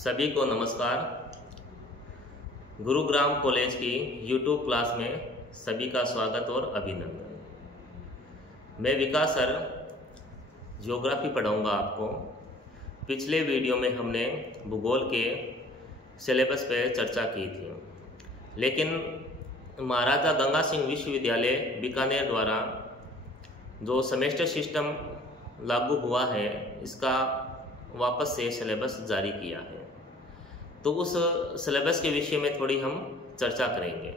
सभी को नमस्कार। गुरुग्राम कॉलेज की यूट्यूब क्लास में सभी का स्वागत और अभिनंदन। मैं विकास सर ज्योग्राफी पढ़ाऊंगा आपको। पिछले वीडियो में हमने भूगोल के सिलेबस पे चर्चा की थी, लेकिन महाराजा गंगा सिंह विश्वविद्यालय बीकानेर द्वारा जो सेमेस्टर सिस्टम लागू हुआ है, इसका वापस से सिलेबस जारी किया है। तो उस सिलेबस के विषय में थोड़ी हम चर्चा करेंगे।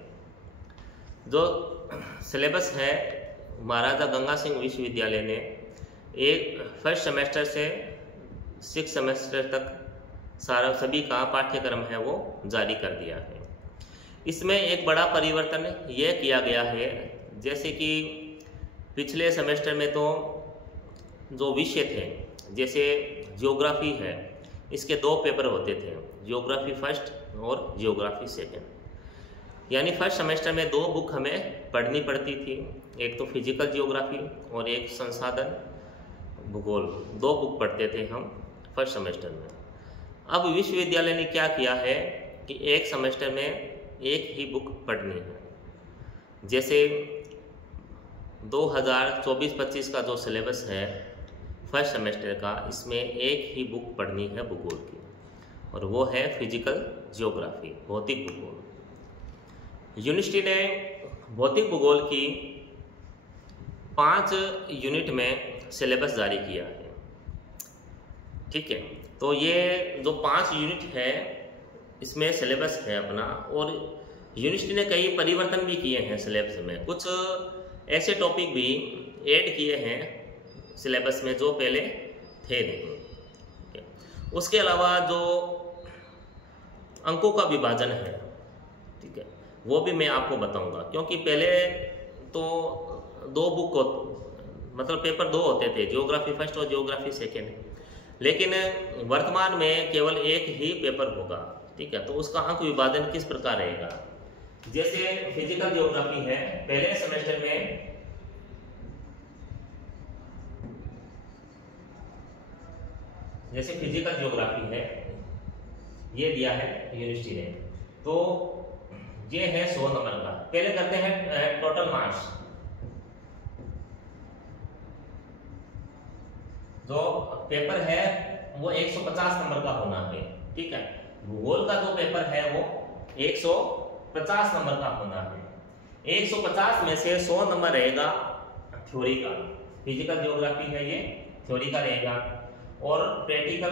जो सिलेबस है, महाराजा गंगा सिंह विश्वविद्यालय ने एक फर्स्ट सेमेस्टर से 6 सेमेस्टर तक सारा सभी का पाठ्यक्रम है वो जारी कर दिया है। इसमें एक बड़ा परिवर्तन यह किया गया है, जैसे कि पिछले सेमेस्टर में तो जो विषय थे, जैसे ज्योग्राफी है, इसके 2 पेपर होते थे, ज्योग्राफी फर्स्ट और ज्योग्राफी सेकेंड। यानी फर्स्ट सेमेस्टर में 2 बुक हमें पढ़नी पड़ती थी, एक तो फिजिकल ज्योग्राफी और एक संसाधन भूगोल। 2 बुक पढ़ते थे हम फर्स्ट सेमेस्टर में। अब विश्वविद्यालय ने क्या किया है कि एक सेमेस्टर में एक ही बुक पढ़नी है। जैसे 2024-25 का जो सिलेबस है फर्स्ट सेमेस्टर का, इसमें एक ही बुक पढ़नी है भूगोल की, और वो है फिजिकल ज्योग्राफी, भौतिक भूगोल। यूनिवर्सिटी ने भौतिक भूगोल की 5 यूनिट में सिलेबस जारी किया है। ठीक है, तो ये जो 5 यूनिट है, इसमें सिलेबस है अपना, और यूनिवर्सिटी ने कई परिवर्तन भी किए हैं सिलेबस में। कुछ ऐसे टॉपिक भी ऐड किए हैं सिलेबस में जो पहले थे नहीं। उसके अलावा जो अंकों का विभाजन है, ठीक है, वो भी मैं आपको बताऊंगा। क्योंकि पहले तो 2 बुक मतलब पेपर 2 होते थे, ज्योग्राफी फर्स्ट और ज्योग्राफी सेकेंड, लेकिन वर्तमान में केवल एक ही पेपर होगा। ठीक है, तो उसका अंक विभाजन किस प्रकार रहेगा? जैसे फिजिकल ज्योग्राफी है, पहले सेमेस्टर में जैसे फिजिकल ज्योग्राफी है, ये दिया है यूनिवर्सिटी ने, तो ये है 100 नंबर का। पहले करते हैं टोटल मार्क्स। जो पेपर है वो 150 नंबर का होना है। ठीक है, भूगोल का जो पेपर है वो 150 नंबर का होना है। 150 में से 100 नंबर रहेगा थ्योरी का। फिजिकल ज्योग्राफी है, ये थ्योरी का रहेगा, और प्रैक्टिकल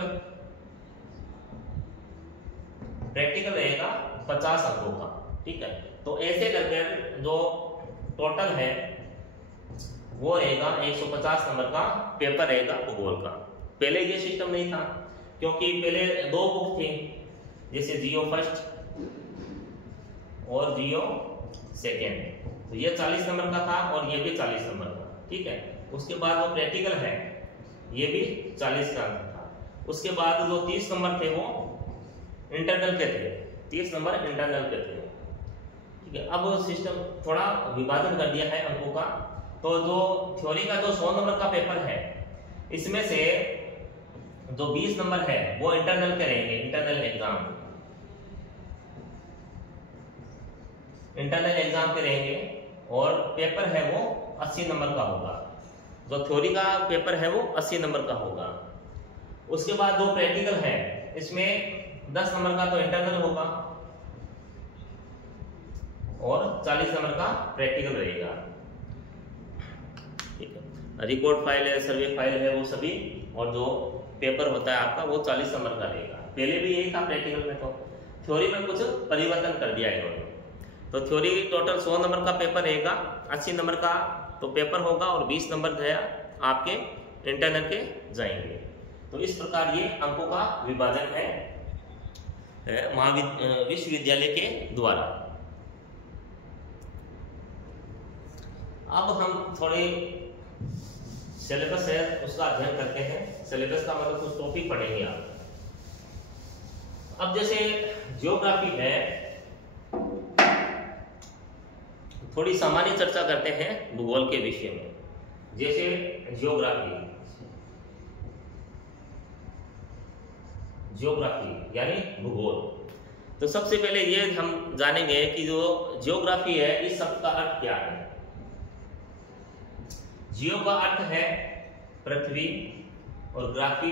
रहेगा 50 अंकों का। ठीक है, तो ऐसे करके जो टोटल है वो रहेगा 150 नंबर का पेपर रहेगा भूगोल का। पहले ये सिस्टम नहीं था, क्योंकि पहले 2 बुक थी, जैसे जियो फर्स्ट और जियो सेकेंड, तो ये 40 नंबर का था और ये भी 40 नंबर का। ठीक है, उसके बाद जो प्रैक्टिकल है ये भी 40 का था। उसके बाद जो 30 नंबर थे वो इंटरनल के थे, 30 नंबर इंटरनल के थे। ठीक है, अब सिस्टम थोड़ा विभाजन कर दिया है अंकों का। तो जो थ्योरी का जो 100 नंबर का पेपर है, इसमें से जो 20 नंबर है वो इंटरनल के रहेंगे, इंटरनल एग्जाम के रहेंगे, और पेपर है वो 80 नंबर का होगा। जो थ्योरी का पेपर है वो 80 नंबर का होगा। उसके बाद जो प्रैक्टिकल है, इसमें 10 नंबर का तो इंटरनल होगा और 40 नंबर का प्रैक्टिकल रहेगा। ठीक है, रिकॉर्ड फाइल है, सर्वे फाइल है, वो सभी, और जो पेपर होता है आपका वो 40 नंबर का रहेगा। पहले भी यही था प्रैक्टिकल में, तो थ्योरी में कुछ परिवर्तन कर दिया इन्होंने। तो थ्योरी टोटल 100 नंबर का पेपर रहेगा, 80 नंबर का तो पेपर होगा, और 20 नंबर जो है आपके इंटरनल के जाएंगे। तो इस प्रकार ये अंकों का विभाजन है विश्वविद्यालय के द्वारा। अब हम थोड़े सिलेबस है उसका अध्ययन करते हैं। सिलेबस का मतलब कुछ टॉपिक पढ़ेंगे आप। अब जैसे ज्योग्राफी है, थोड़ी सामान्य चर्चा करते हैं भूगोल के विषय में। जैसे ज्योग्राफी, ज्योग्राफी यानी भूगोल। तो सबसे पहले ये हम जानेंगे कि जो ज्योग्राफी है इस शब्द का अर्थ क्या है। जियो का अर्थ है पृथ्वी और ग्राफी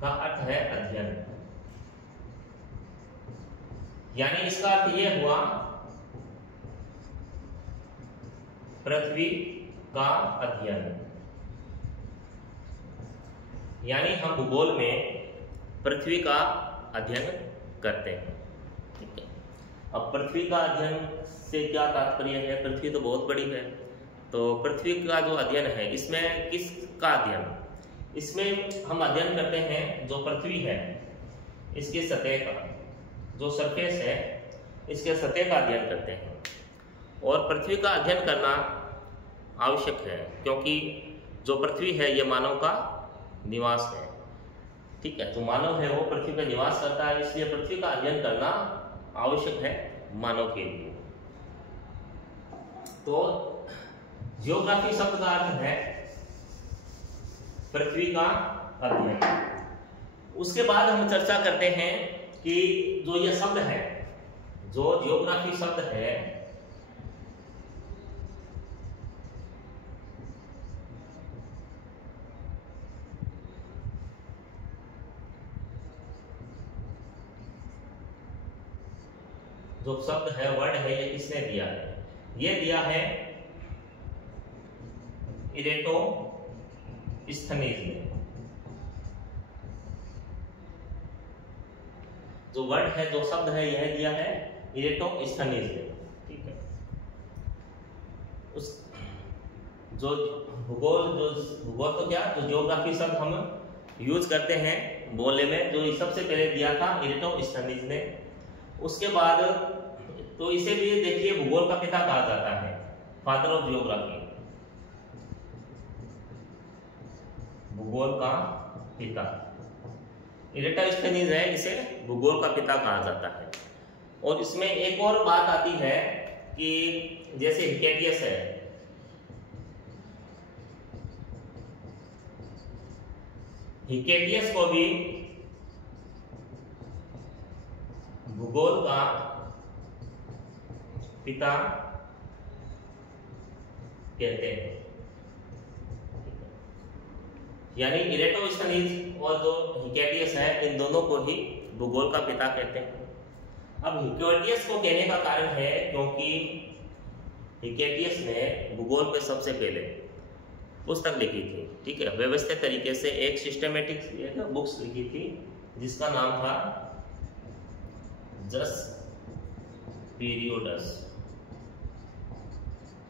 का अर्थ है अध्ययन, यानी इसका अर्थ यह हुआ पृथ्वी का अध्ययन, यानी हम भूगोल में पृथ्वी का अध्ययन करते हैं। ठीक है, अब पृथ्वी का अध्ययन से क्या तात्पर्य है? पृथ्वी तो बहुत बड़ी है, तो पृथ्वी का जो अध्ययन है इसमें किसका अध्ययन? इसमें हम अध्ययन करते हैं जो पृथ्वी है इसके सतह का, जो सरफेस है इसके सतह का अध्ययन करते हैं। और पृथ्वी का अध्ययन करना आवश्यक है क्योंकि जो पृथ्वी है ये मानव का निवास है। ठीक है, तो मानव है वो पृथ्वी पर निवास करता है, इसलिए पृथ्वी का अध्ययन करना आवश्यक है मानव के लिए। तो ज्योग्राफी शब्द का अर्थ है पृथ्वी का अध्ययन। उसके बाद हम चर्चा करते हैं कि जो ये शब्द है, जो ज्योग्राफी शब्द है, जो शब्द है, वर्ड है, ये किसने दिया है? ये दिया है इरेटोस्थनीज ने। जो वर्ड है, जो शब्द है, यह दिया है इरेटोस्थनीज ने। ठीक है, उस जो भूगोल तो क्या, जो ज्योग्राफी शब्द हम यूज करते हैं बोलने में, जो सबसे पहले दिया था इरेटोस्थनीज ने। उसके बाद तो इसे भी देखिए भूगोल का पिता कहा जाता है, फादर ऑफ ज्योग्राफी, भूगोल का पिता। इरेटोस्थनीज है, इसे भूगोल का पिता कहा जाता है। और इसमें एक और बात आती है कि जैसे हिकेटियस है, हिकेटियस को भी भूगोल का पिता कहते हैं। यानी इरेटोस्थनीज और जो हिकेटियस है, इन दोनों को ही भूगोल का पिता कहते हैं। अब हिकेटियस को कहने का कारण है क्योंकि हिकेटियस ने भूगोल पे सबसे पहले पुस्तक लिखी थी। ठीक है, व्यवस्थित तरीके से एक सिस्टमेटिक बुक्स लिखी थी जिसका नाम था जस पीरियोडस।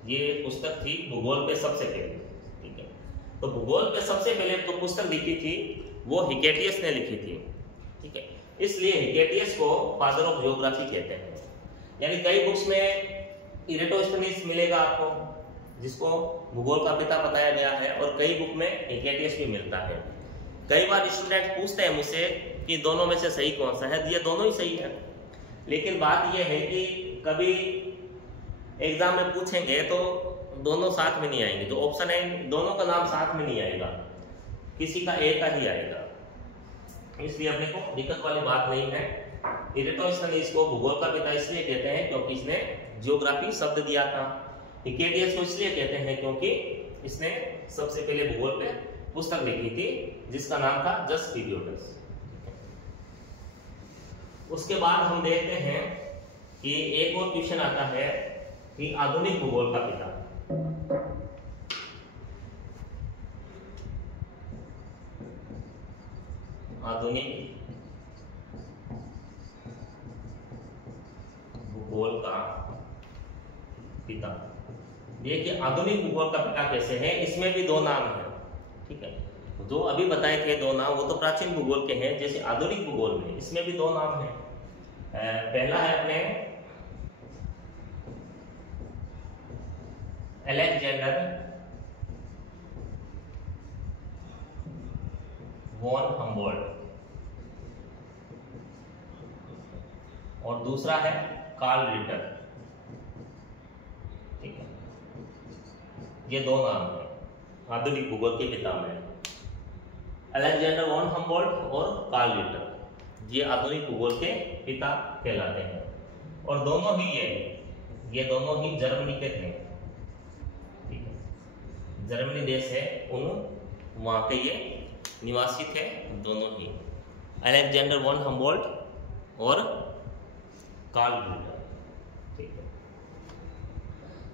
ये पुस्तक थी भूगोल पे सबसे पहले। ठीक है, तो भूगोल पे सबसे पहले तो पुस्तक लिखी थी वो हिकेटियस ने लिखी थी। ठीक है, इसलिए हिकेटियस को फादर ऑफ ज्योग्राफी कहते हैं। यानी कई बुक्स में इरेटोस्थनीज मिलेगा आपको, जिसको भूगोल का पिता बताया गया है, और कई बुक में हिकेटियस भी मिलता है। कई बार स्टूडेंट पूछते हैं मुझसे कि दोनों में से सही कौन सा है। ये दोनों ही सही है, लेकिन बात यह है कि कभी एग्जाम में पूछेंगे तो दोनों साथ में नहीं आएंगे। जो ऑप्शन है दोनों का नाम साथ में नहीं आएगा, किसी का एक का ही आएगा। इसलिए अपने को दिक्कत वाली बात नहीं है। इरेटोस्थनीज को भूगोल का पिता इसलिए कहते हैं क्योंकि इसने ज्योग्राफी शब्द दिया था। हिकेटियस को इसलिए कहते हैं क्योंकि इसने सबसे पहले भूगोल पे पुस्तक लिखी थी जिसका नाम था जस पीरियोडस। उसके बाद हम देखते हैं कि एक और क्वेश्चन आता है कि आधुनिक भूगोल का पिता। आधुनिक भूगोल का पिता। देखिए आधुनिक भूगोल का पिता कैसे है, इसमें भी दो नाम है। ठीक है, जो अभी बताए थे दो नाम वो तो प्राचीन भूगोल के हैं। जैसे आधुनिक भूगोल में इसमें भी दो नाम है। पहला है अपने अलेक्जेंडर वॉन हम्बोल्ट और दूसरा है कार्ल रिटर। ठीक है, ये दो नाम है आधुनिक भूगोल के पिता में। अलेक्जेंडर वॉन हम्बोल्ट और कार्ल रिटर, ये आधुनिक भूगोल के पिता कहलाते हैं। और दोनों ही ये दोनों ही जर्मनी के थे, ठीक है, जर्मनी देश है, वहां के ये निवासी थे दोनों ही, अलेक्जेंडर वॉन हम्बोल्ट और कार्ल रिटर, ठीक है।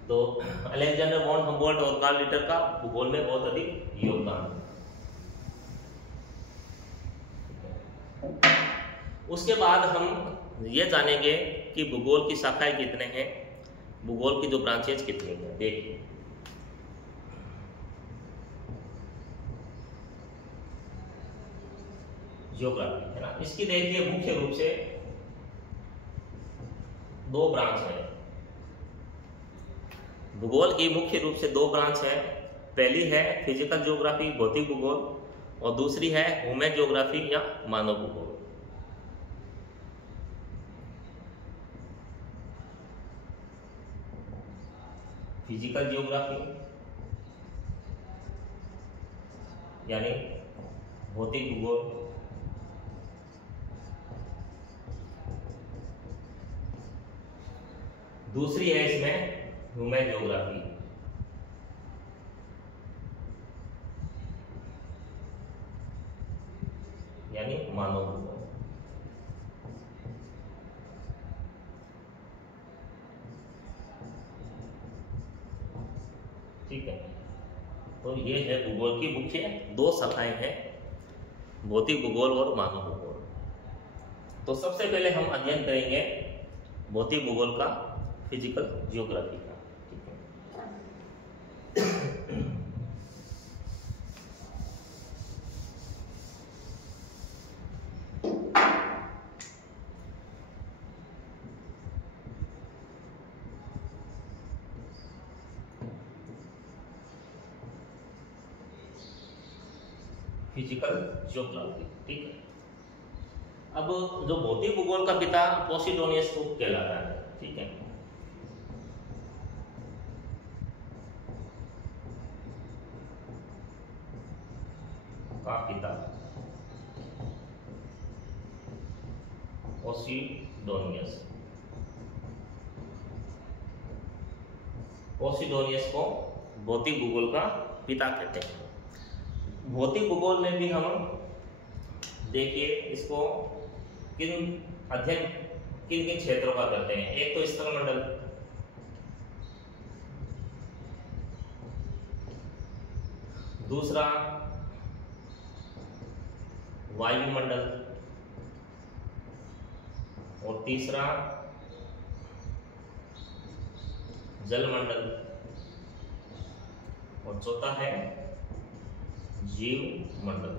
तो अलेक्जेंडर वॉन हम्बोल्ट और कार्ल रिटर का भूगोल में बहुत अधिक योगदान है। उसके बाद हम ये जानेंगे कि भूगोल की शाखाएं कितने हैं, भूगोल की जो ब्रांचेज कितनी हैं। देखिए, ज्योग्राफी है ना, इसकी देखिए मुख्य रूप से दो ब्रांच है। भूगोल की मुख्य रूप से दो ब्रांच है, पहली है फिजिकल ज्योग्राफी भौतिक भूगोल, और दूसरी है ह्यूमन ज्योग्राफी या मानव भूगोल। फिजिकल ज्योग्राफी यानी भौतिक भूगोल, दूसरी है इसमें ह्यूमन ज्योग्राफी यानी मानव भूगोल। ठीक है, तो ये है भूगोल की मुख्य दो शाखाएं हैं, भौतिक भूगोल और मानव भूगोल। तो सबसे पहले हम अध्ययन करेंगे भौतिक भूगोल का, फिजिकल ज्योग्राफी का। ठीक है, फिजिकल ज्योग्राफी। ठीक है, अब जो भौतिक भूगोल का पिता पोसिडोनियस को कहलाता है। ठीक है, का पिता पोसिडोनियस, पोसिडोनियस को भौतिक भूगोल का पिता कहते हैं। भौतिक भूगोल में भी हम देखिए इसको किन किन क्षेत्रों का करते हैं। एक तो स्थलमंडल, दूसरा वायुमंडल, और तीसरा जलमंडल, और चौथा है जीव मंडल।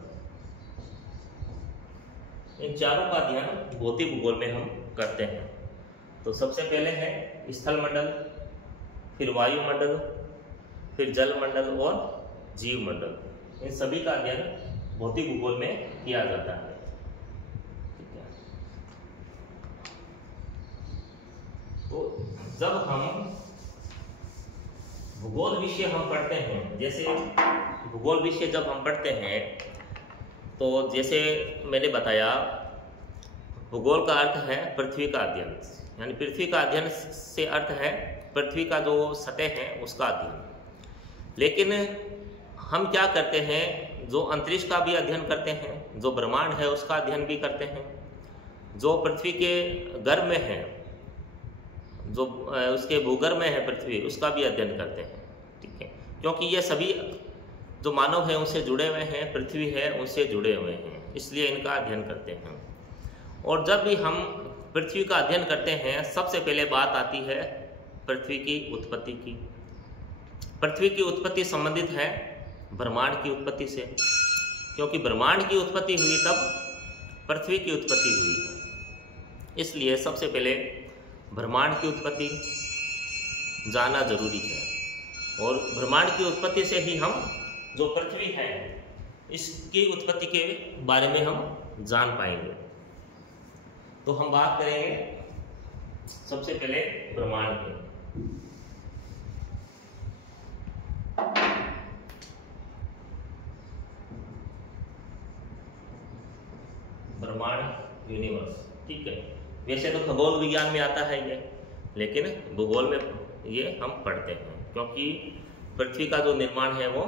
इन चारों का अध्ययन भौतिक भूगोल में हम करते हैं। तो सबसे पहले है स्थलमंडल, फिर वायुमंडल, फिर जलमंडल और जीव मंडल। इन सभी का अध्ययन भौतिक भूगोल में किया जाता है। ठीक है, तो जब हम भूगोल विषय हम पढ़ते हैं, जैसे भूगोल विषय जब हम पढ़ते हैं तो जैसे मैंने बताया, भूगोल का अर्थ है पृथ्वी का अध्ययन, यानी पृथ्वी का अध्ययन से अर्थ है पृथ्वी का जो सतह है उसका अध्ययन। लेकिन हम क्या करते हैं, जो अंतरिक्ष का भी अध्ययन करते हैं, जो ब्रह्मांड है उसका अध्ययन भी करते हैं, जो पृथ्वी के गर्भ में है, जो उसके भूगर्भ में है पृथ्वी, उसका भी अध्ययन करते हैं। ठीक है, क्योंकि ये सभी जो मानव है उनसे जुड़े हुए हैं, पृथ्वी है उनसे जुड़े हुए हैं, इसलिए इनका अध्ययन करते हैं। और जब भी हम पृथ्वी का अध्ययन करते हैं, सबसे पहले बात आती है पृथ्वी की उत्पत्ति की। पृथ्वी की उत्पत्ति संबंधित है ब्रह्मांड की उत्पत्ति से, क्योंकि ब्रह्मांड की उत्पत्ति हुई तब पृथ्वी की उत्पत्ति हुई है। इसलिए सबसे पहले ब्रह्मांड की उत्पत्ति जानना जरूरी है, और ब्रह्मांड की उत्पत्ति से ही हम जो पृथ्वी है इसकी उत्पत्ति के बारे में हम जान पाएंगे। तो हम बात करेंगे सबसे पहले ब्रह्मांड की। ब्रह्मांड यूनिवर्स। ठीक है, वैसे तो खगोल विज्ञान में आता है ये, लेकिन भूगोल में ये हम पढ़ते हैं, क्योंकि पृथ्वी का जो निर्माण है वो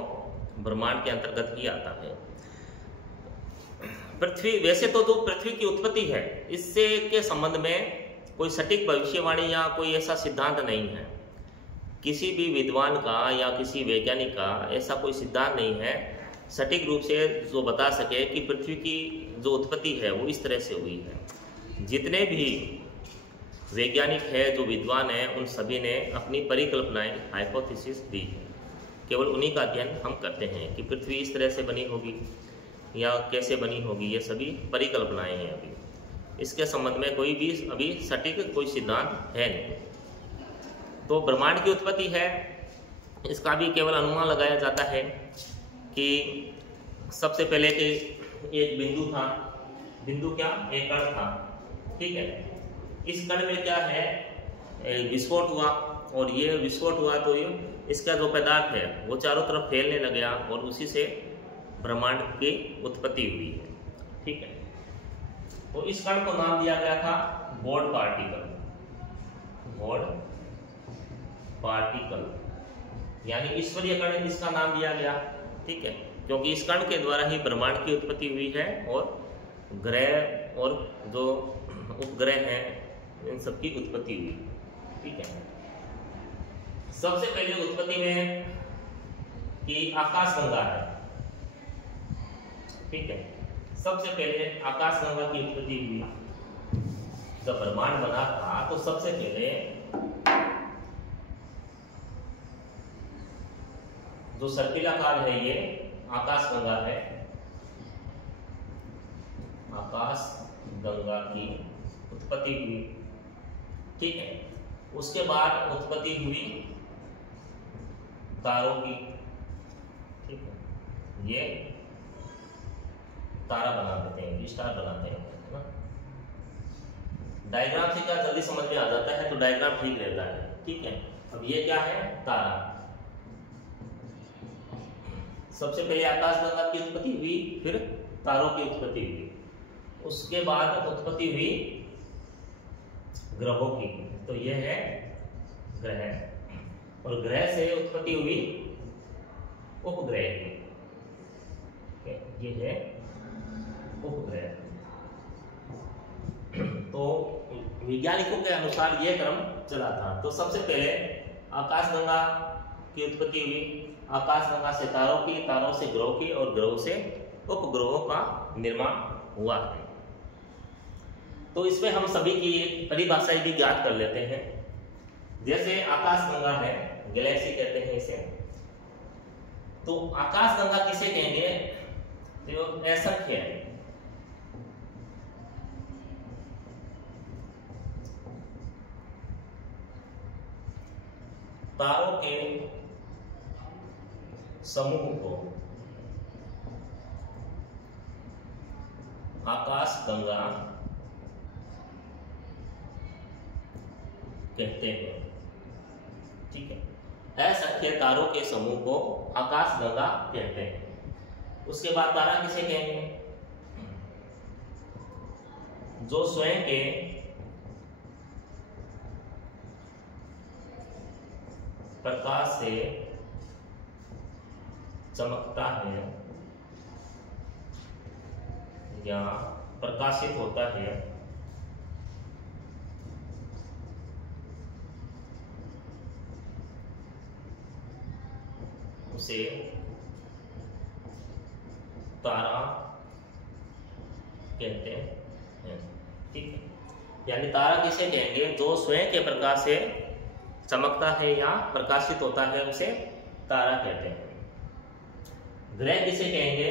ब्रह्मांड के अंतर्गत ही आता है। पृथ्वी, वैसे तो जो पृथ्वी की उत्पत्ति है, इससे के संबंध में कोई सटीक भविष्यवाणी या कोई ऐसा सिद्धांत नहीं है। किसी भी विद्वान का या किसी वैज्ञानिक का ऐसा कोई सिद्धांत नहीं है सटीक रूप से जो बता सके कि पृथ्वी की जो उत्पत्ति है वो इस तरह से हुई है। जितने भी वैज्ञानिक है, जो विद्वान हैं, उन सभी ने अपनी परिकल्पनाएं, हाइपोथेसिस दी है। केवल उन्हीं का अध्ययन हम करते हैं कि पृथ्वी इस तरह से बनी होगी या कैसे बनी होगी, ये सभी परिकल्पनाएं हैं। अभी इसके संबंध में कोई भी अभी सटीक कोई सिद्धांत है नहीं। तो ब्रह्मांड की उत्पत्ति है, इसका भी केवल अनुमान लगाया जाता है कि सबसे पहले कि एक बिंदु था, बिंदु क्या, एक कण था। ठीक है, इस कण में क्या है, विस्फोट हुआ, और ये विस्फोट हुआ तो ये इसका जो पदार्थ है वो चारों तरफ फैलने लग गया, और उसी से ब्रह्मांड की उत्पत्ति हुई है। ठीक है, तो इस कण को नाम दिया गया था गॉड पार्टिकल। गॉड पार्टिकल यानी ईश्वरीय कण, इसका नाम दिया गया। ठीक है, क्योंकि इस कण के द्वारा ही ब्रह्मांड की उत्पत्ति हुई है, और ग्रह और जो उपग्रह हैं इन सबकी उत्पत्ति हुई। ठीक है, सबसे पहले उत्पत्ति में कि आकाशगंगा है। ठीक है, सबसे पहले आकाशगंगा की उत्पत्ति हुई। जब ब्रह्मांड बना था तो सबसे पहले जो सर्पिला काल है ये आकाशगंगा है। आकाशगंगा की उत्पत्ति हुई। ठीक है, उसके बाद उत्पत्ति हुई तारों की। ठीक है, ये तारा बना देते हैं, स्टार बनाते हैं, है ना। डायग्राम से क्या जल्दी समझ में आ जाता है, तो डायग्राम ठीक रहता है। ठीक है, अब ये क्या है, तारा। सबसे पहले आकाशगंगा की उत्पत्ति हुई, फिर तारों की उत्पत्ति हुई, उसके बाद उत्पत्ति हुई ग्रहों की। तो ये है ग्रह, और ग्रह से उत्पत्ति हुई उपग्रह की। ये है उपग्रह। तो वैज्ञानिकों के अनुसार यह क्रम चला था। तो सबसे पहले आकाशगंगा की उत्पत्ति हुई, आकाशगंगा से तारों की, तारों से ग्रहों की, और ग्रहों से उपग्रहों का निर्माण हुआ है। तो इसमें हम सभी की परिभाषाएं भी ज्ञात कर लेते हैं। जैसे आकाशगंगा है, गैलेक्सी कहते हैं इसे। तो आकाशगंगा किसे कहेंगे, तो असंख्य है। तारों के समूह को आकाशगंगा कहते हैं। ठीक है, असंख्य तारों के समूह को आकाशगंगा कहते हैं। उसके बाद तारा किसे कहेंगे, जो स्वयं के प्रकाश से चमकता है या प्रकाशित होता है, उसे तारा कहते हैं। ठीक है, यानी तारा किसे कहेंगे, जो स्वयं के प्रकाश से चमकता है या प्रकाशित होता है, उसे तारा कहते हैं। ग्रह किसे कहेंगे,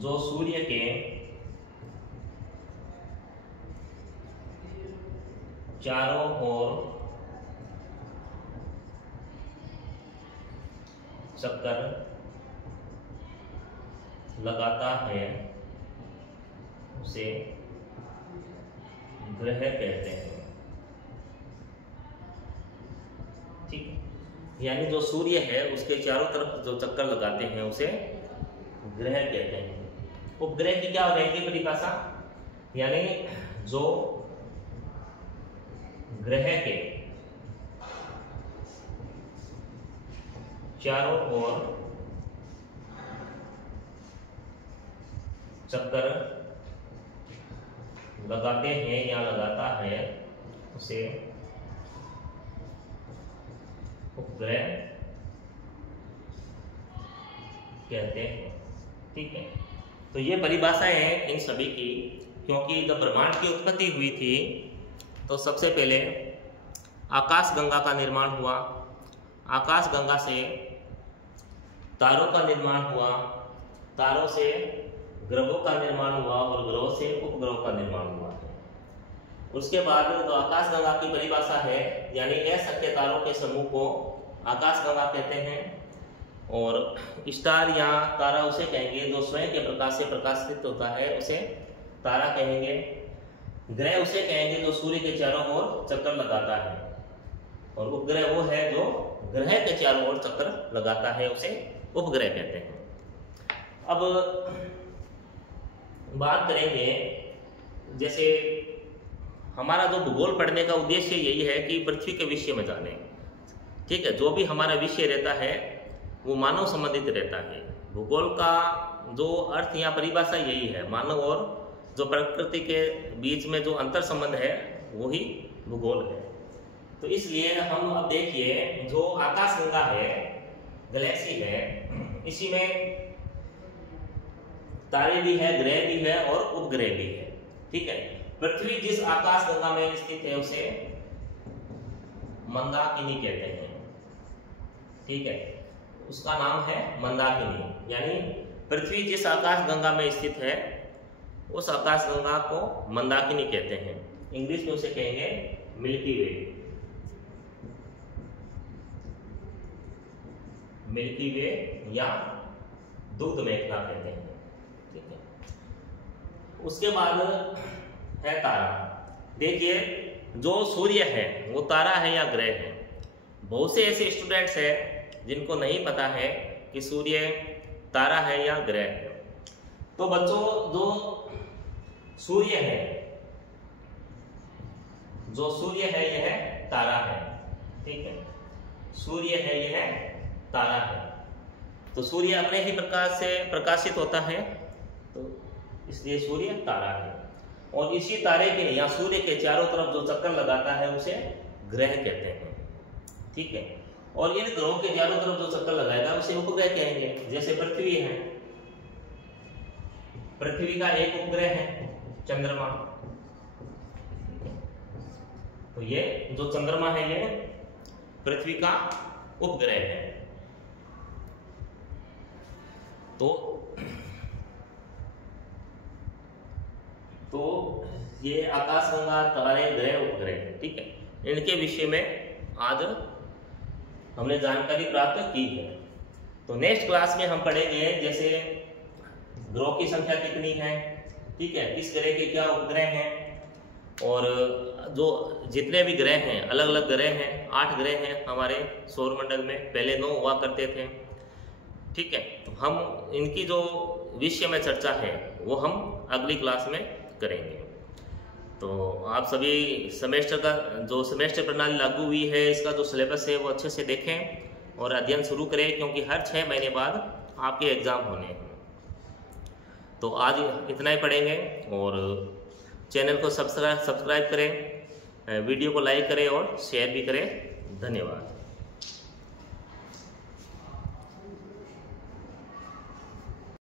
जो सूर्य के चारों ओर चक्कर लगाता है, उसे ग्रह कहते हैं। ठीक है, यानी जो सूर्य है उसके चारों तरफ जो चक्कर लगाते हैं उसे ग्रह कहते हैं। उपग्रह की क्या हो जाएगी परिभाषा, यानी जो ग्रह के चारों ओर चक्कर लगाते हैं या लगाता है उसे उपग्रह कहते हैं। ठीक है, तो ये परिभाषाएं हैं इन सभी की, क्योंकि जब ब्रह्मांड की उत्पत्ति हुई थी तो सबसे पहले आकाशगंगा का निर्माण हुआ, आकाशगंगा से तारों का निर्माण हुआ, तारों से ग्रहों का निर्माण हुआ और ग्रहों से उपग्रहों का निर्माण हुआ है। उसके बाद जो आकाशगंगा की परिभाषा है, यानी असंख्य तारों के समूह को आकाशगंगा कहते हैं, और स्टार या तारा उसे कहेंगे जो स्वयं के प्रकाश से प्रकाशित होता है, उसे तारा कहेंगे। ग्रह उसे कहेंगे जो सूर्य के चारों ओर चक्कर लगाता है, और उपग्रह वो है जो ग्रह के चारों ओर चक्कर लगाता है, उसे उपग्रह कहते हैं। अब बात करेंगे, जैसे हमारा जो भूगोल पढ़ने का उद्देश्य यही है कि पृथ्वी के विषय में जाने। ठीक है, जो भी हमारा विषय रहता है वो मानव संबंधित रहता है। भूगोल का जो अर्थ या परिभाषा यही है, मानव और जो प्रकृति के बीच में जो अंतर संबंध है वही भूगोल है। तो इसलिए हम अब देखिए, जो आकाशगंगा है, गैलेक्सी है, इसी में तारे भी है, ग्रह भी है और उपग्रह भी है। ठीक है, पृथ्वी जिस आकाशगंगा में स्थित है उसे मंदाकिनी कहते हैं। ठीक है, उसका नाम है मंदाकिनी, यानी पृथ्वी जिस आकाशगंगा में स्थित है उस आकाशगंगा को मंदाकिनी कहते हैं। इंग्लिश में उसे कहेंगे मिल्की वे, मिल्की वे या दुग्ध मेखला कहते हैं। ठीक है, उसके बाद है तारा। देखिए, जो सूर्य है वो तारा है या ग्रह है। बहुत से ऐसे स्टूडेंट्स हैं जिनको नहीं पता है कि सूर्य तारा है या ग्रह है। तो बच्चों, जो सूर्य है, जो सूर्य है यह तारा है। ठीक है, सूर्य है यह तारा है। तो सूर्य अपने ही प्रकाश से प्रकाशित होता है, तो इसलिए सूर्य तारा है। और इसी तारे के या सूर्य के चारों तरफ जो चक्कर लगाता है उसे ग्रह कहते हैं। ठीक है, और इन ग्रहों के चारों तरफ जो चक्कर लगाएगा उसे उपग्रह कहेंगे। जैसे पृथ्वी है, पृथ्वी का एक उपग्रह है चंद्रमा। तो ये जो चंद्रमा है ये पृथ्वी का उपग्रह है। तो ये आकाशगंगा, तारे, ग्रह, उपग्रह। ठीक है, इनके विषय में आज हमने जानकारी प्राप्त की है। तो नेक्स्ट क्लास में हम पढ़ेंगे जैसे ग्रहों की संख्या कितनी है, ठीक है, किस ग्रह के क्या उपग्रह हैं, और जो जितने भी ग्रह हैं, अलग अलग ग्रह हैं, 8 ग्रह हैं हमारे सौरमंडल में, पहले 9 हुआ करते थे। ठीक है, तो हम इनकी जो विषय में चर्चा है वो हम अगली क्लास में करेंगे। तो आप सभी सेमेस्टर का जो सेमेस्टर प्रणाली लागू हुई है, इसका जो सिलेबस है वो अच्छे से देखें और अध्ययन शुरू करें, क्योंकि हर 6 महीने बाद आपके एग्ज़ाम होने हैं। तो आज इतना ही पढ़ेंगे, और चैनल को सब्सक्राइब करें, वीडियो को लाइक करें और शेयर भी करें। धन्यवाद।